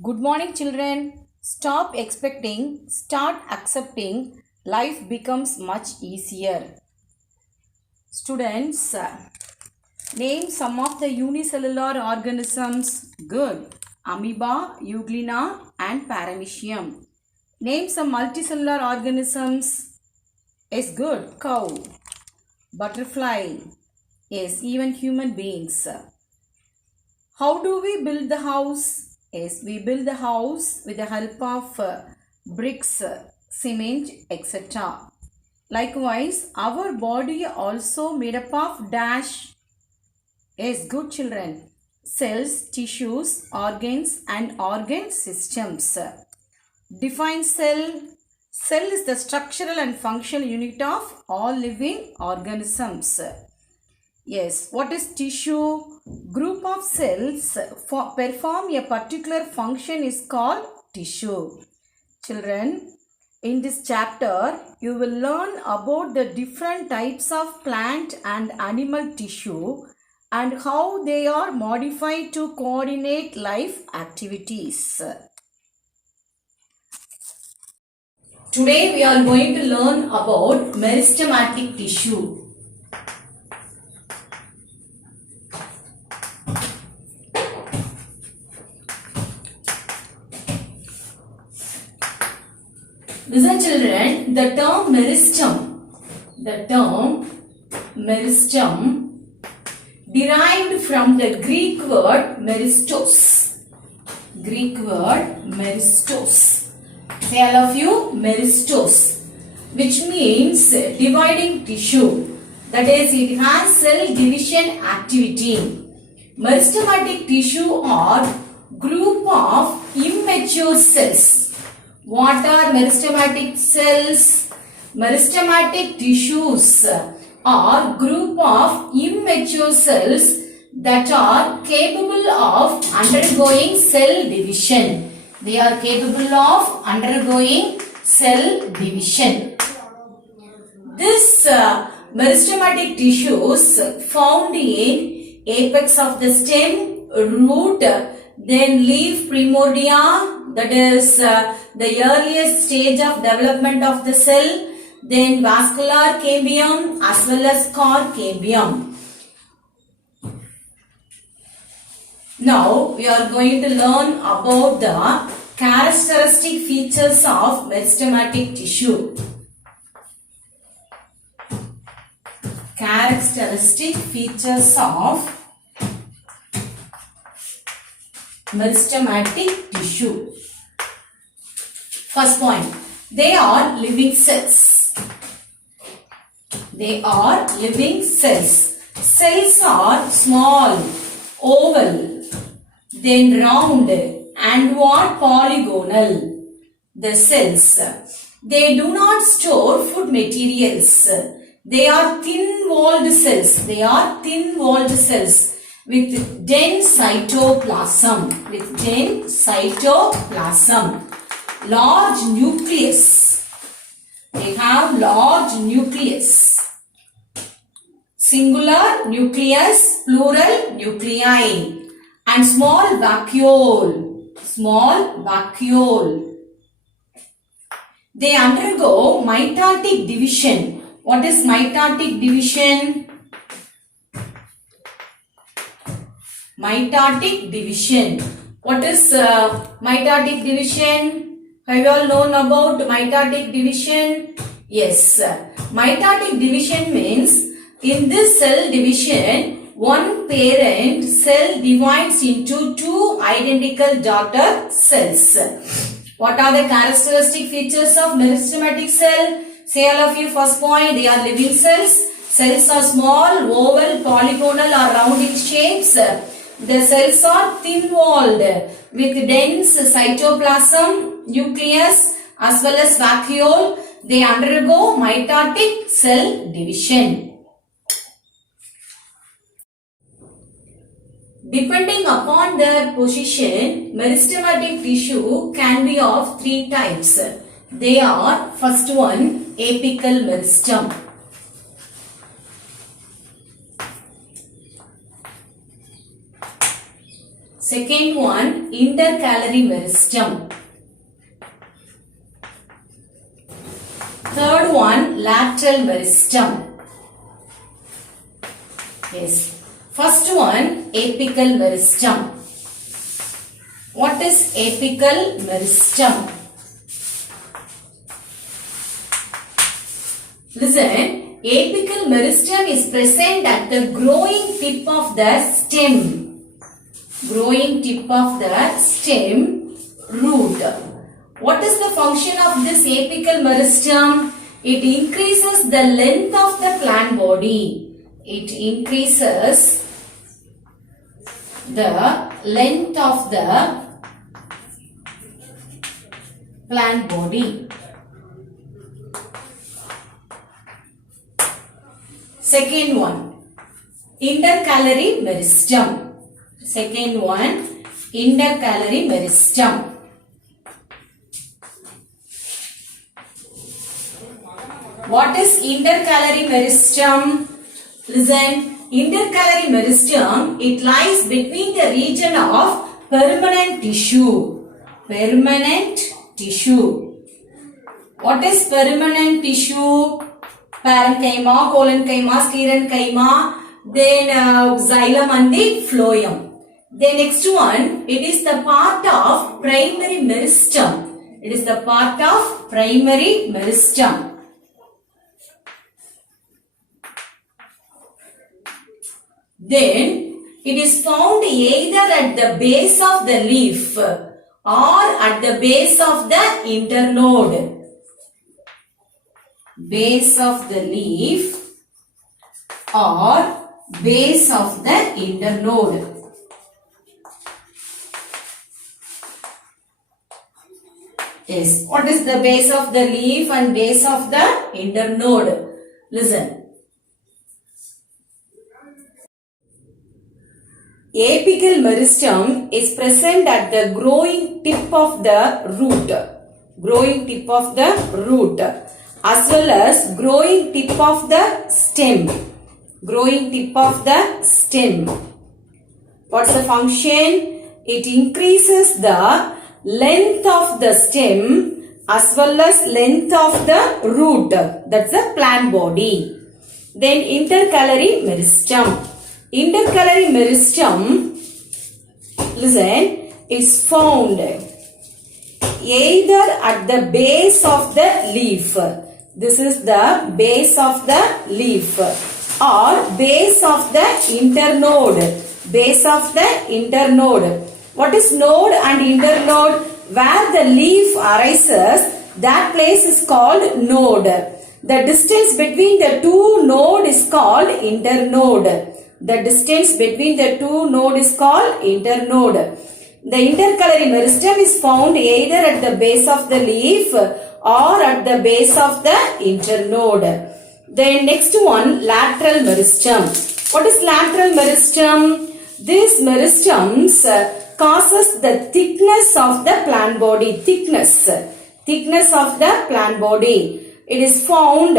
Good morning, children. Stop expecting, start accepting. Life becomes much easier. Students, name some of the unicellular organisms. Good. Amoeba, Euglena, and Paramecium. Name some multicellular organisms. Is good. Cow, butterfly. Yes, even human beings. How do we build the house? Yes, we build the house with the help of bricks, cement, etc. Likewise, our body also made up of dash. Yes, good children. Cells, tissues, organs and organ systems. Define cell. Cell is the structural and functional unit of all living organisms. Yes, what is tissue? Group of cells perform a particular function is called tissue. Children, in this chapter, you will learn about the different types of plant and animal tissue and how they are modified to coordinate life activities. Today, we are going to learn about meristematic tissue. Listen children, the term meristem derived from the Greek word meristos. Say all of you, meristos, which means dividing tissue. That is, it has cell division activity. Meristematic tissue are group of immature cells. What are meristematic cells? Meristematic tissues are group of immature cells that are capable of undergoing cell division. They are capable of undergoing cell division. This meristematic tissues found in apex of the stem, root, then leaf primordia, that is the earliest stage of development of the cell, then vascular cambium as well as core cambium. Now we are going to learn about the characteristic features of meristematic tissue. Characteristic features of meristematic tissue. First point, they are living cells. They are living cells. Cells are small, oval, then round and what? Polygonal. The cells. They do not store food materials. They are thin-walled cells. With dense cytoplasm. Large nucleus. They have large nucleus. Singular nucleus, plural nuclei. And small vacuole. They undergo mitotic division. What is mitotic division? What is mitotic division? Have you all known about mitotic division? Yes. Mitotic division means in this cell division, one parent cell divides into two identical daughter cells. What are the characteristic features of meristematic cell? Say all of you, first point, they are living cells. Cells are small, oval, polygonal or round in shapes. The cells are thin-walled with dense cytoplasm, nucleus as well as vacuole. They undergo mitotic cell division. Depending upon their position, meristematic tissue can be of three types. They are, first one, apical meristem. Second one, intercalary meristem. Third one, lateral meristem. Yes. First one, apical meristem. What is apical meristem? Listen, apical meristem is present at the growing tip of the stem. Growing tip of the stem root. What is the function of this apical meristem? It increases the length of the plant body. It increases the length of the plant body. Second one, intercalary meristem. Second one, intercalary meristem. What is intercalary meristem? Listen, intercalary meristem, it lies between the region of permanent tissue. Permanent tissue. What is permanent tissue? Parenchyma, collenchyma, sclerenchyma, then xylem and the phloem. The next one, it is the part of primary meristem. It is the part of primary meristem. Then it is found either at the base of the leaf or at the base of the internode. Base of the leaf or base of the internode. Yes, what is the base of the leaf and base of the internode? Listen. Apical meristem is present at the growing tip of the root. Growing tip of the root. As well as growing tip of the stem. Growing tip of the stem. What's the function? It increases the length of the stem as well as length of the root. That's the plant body. Then intercalary meristem. Intercalary meristem, listen, is found either at the base of the leaf. This is the base of the leaf or base of the internode. Base of the internode. What is node and internode? Where the leaf arises, that place is called node. The distance between the two node is called internode. The distance between the two node is called internode. The intercalary meristem is found either at the base of the leaf or at the base of the internode. The next one, lateral meristem. What is lateral meristem? These meristems causes the thickness of the plant body. Thickness of the plant body. It is found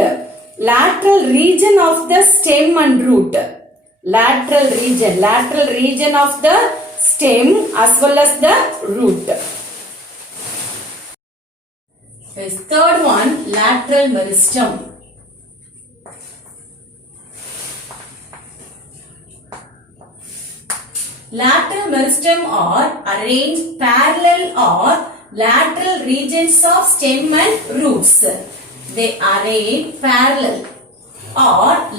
lateral region of the stem and root. Lateral region of the stem as well as the root. Yes, third one, lateral meristem. Lateral meristem are arranged parallel or lateral regions of stem and roots. They arrange parallel or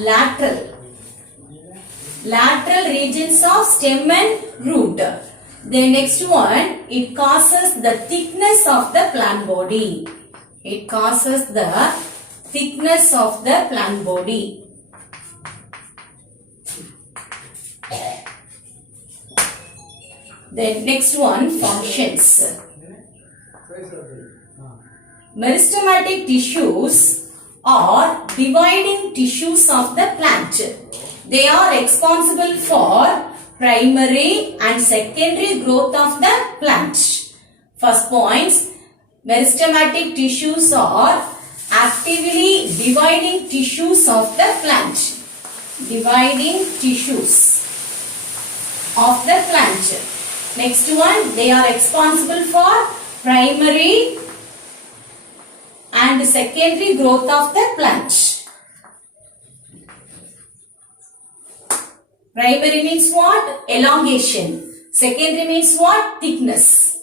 lateral regions of stem and root. The next one, it causes the thickness of the plant body. It causes the thickness of the plant body. The next one, functions. Meristematic tissues are dividing tissues of the plant. They are responsible for primary and secondary growth of the plant. First point, meristematic tissues are actively dividing tissues of the plant. Dividing tissues of the plant. Next one, they are responsible for primary and secondary growth of the plant. Primary means what? Elongation. Secondary means what? Thickness.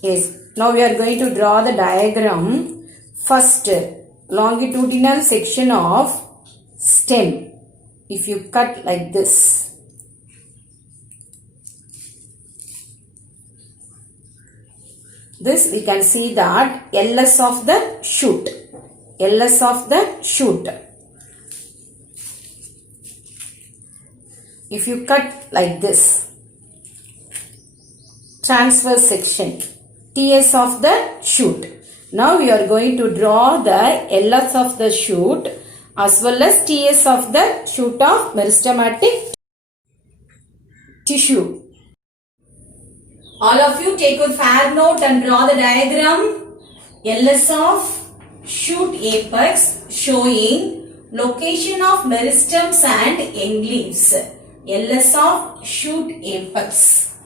Yes. Now we are going to draw the diagram. First, longitudinal section of stem. If you cut like this, we can see that LS of the shoot. LS of the shoot. If you cut like this, transverse section, TS of the shoot. Now we are going to draw the LS of the shoot as well as TS of the shoot of meristematic tissue. All of you take a fair note and draw the diagram. LS of shoot apex showing location of meristems and young leaves. LS of shoot apex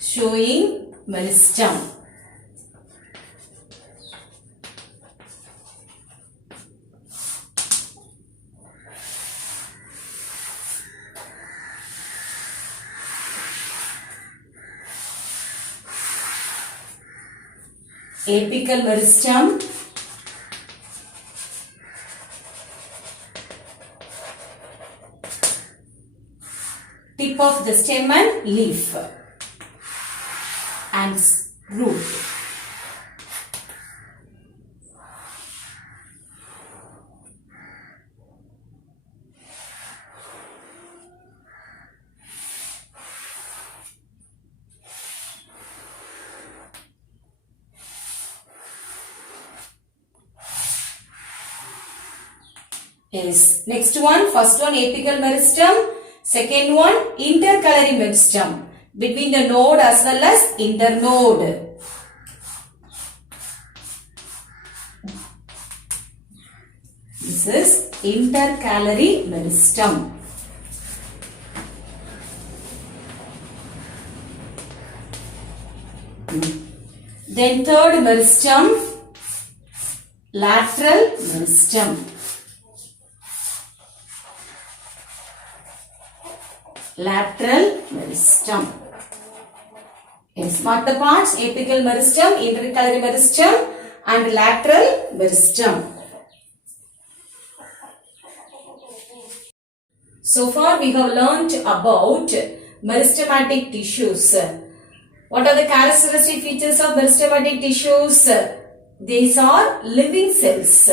showing meristem. Apical meristem. Tip of the stem and leaf and root. Yes. Next one, first one apical meristem, second one intercalary meristem between the node as well as internode. This is intercalary meristem. Then third meristem, lateral meristem. Lateral meristem. Yes, mark the parts: apical meristem, intercalary meristem and lateral meristem. So far we have learnt about meristematic tissues. What are the characteristic features of meristematic tissues? These are living cells.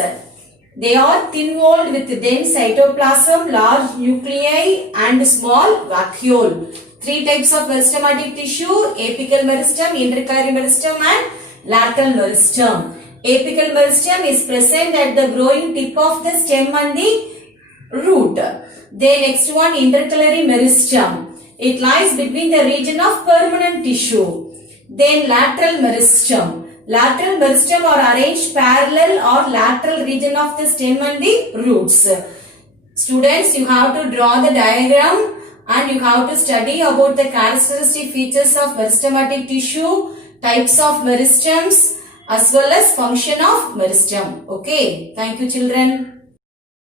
They are thin-walled with dense cytoplasm, large nuclei and small vacuole. Three types of meristematic tissue: apical meristem, intercalary meristem and lateral meristem. Apical meristem is present at the growing tip of the stem and the root. Then next one, intercalary meristem. It lies between the region of permanent tissue. Then lateral meristem. Lateral meristem are arranged parallel or lateral region of the stem and the roots. Students, you have to draw the diagram and you have to study about the characteristic features of meristematic tissue, types of meristems as well as function of meristem. Okay. Thank you, children.